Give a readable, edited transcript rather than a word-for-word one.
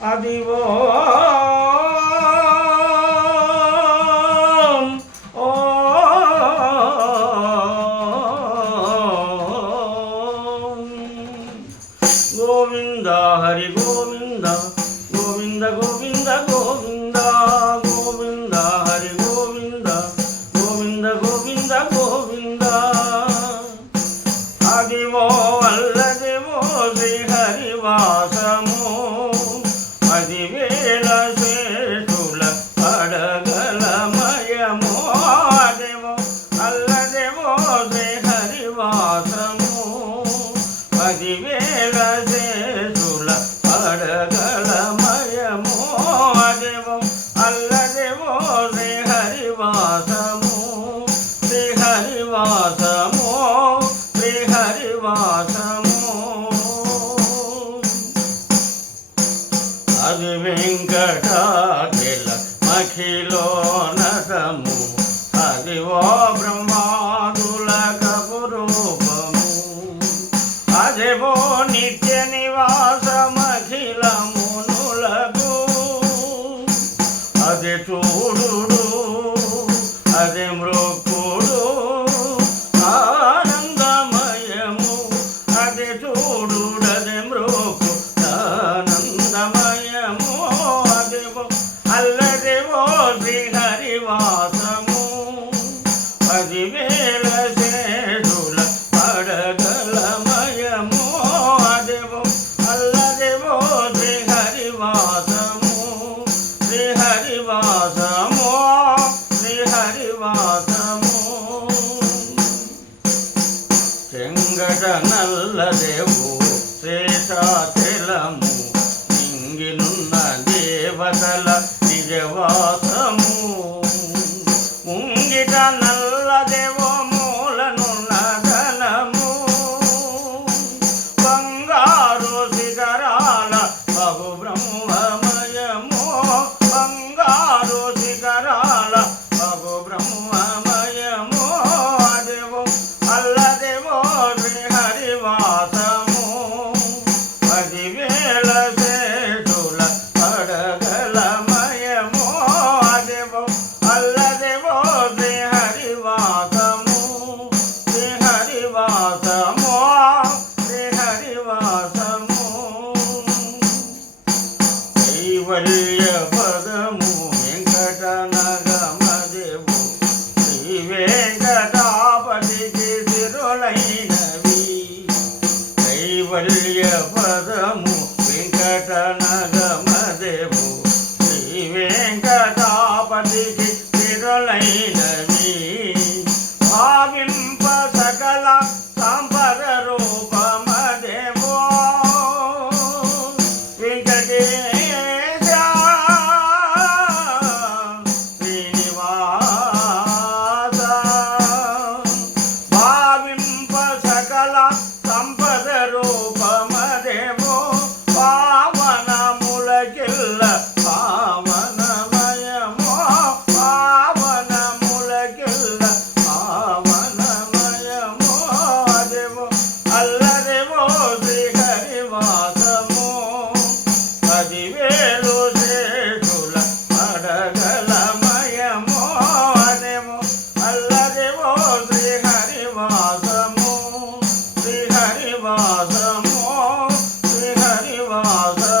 అదివో గోవింద హరి గోవింద గోవింద గోవింద గోవింద గోవింద హరి గోవింద గోవింద గోవింద గోవింద అదివో అల్లదివో శ్రీ హరివాసము పదివేల శేషుల అడగలమయము అదివో అల్లదివో శ్రీ హరివాసము పదివేల శేషుల అడగలమయము అదివో అల్లదివో శ్రీ హరివాసము శ్రీ హరివాసము శ్రీ హరివాసము అది వెంకటాచల మఖిలో నటము అదివో బ్రహ్మాదులకు రూపము అదివో నిత్య నివాసమఖిలమునులకు అది చూడు అది మృక్కుడు ఆనందమయము అది చూడు అది మృక్కు ఆనందమయము అదివో అల్లదివో శ్రీ హరివాసము పదివేల శేషుల అడగలమయము అదివో అల్లదివో శ్రీ హరివాసము శ్రీ హరివాసము శ్రీ హరివాసము చెంగట నల్లదేవు శేషాచలము ఇంగినున్న దేవతల నిజవాసము ముంగిట నల్లదేవో మూలనున్న ధనము బంగారు శిఖరాల బహు బ్రహ్మమయము బంగారు శిఖరాల బహు బ్రహ్మమయము అదేవో అల్లదేవో శ్రీ హరివాసము పదివేల శేషుల అడగలమయము అదేవో అల్లదేవో శ్రీ హరివాసము శ్రీ హరివాసము శ్రీ హరివాసము కైవల్య పదము వెంకటనగమదేవు శ్రీ వెంకటాపతికి సిరులైనవి కైవల్య పదము వెంకటనగమదేవు శ్రీ వెంకటాపతికి సిరులైనవి భావింప సకల సంపద రూపమదేవో వెంకటేశ శ్రీనివాస భావింప సకల సంపద రూపమదేవో పావనములకిల్ల పావనమయమో పావనములకిల్ల పావనమయమో అదేవో అల్లదేవో శ్రీ హరివాసము పదివేలు శేషుల అడగలమయమో అదేవో అల్లదేవో శ్రీ హరివాసము శ్రీ హరివాసము శ్రీ హరివాసము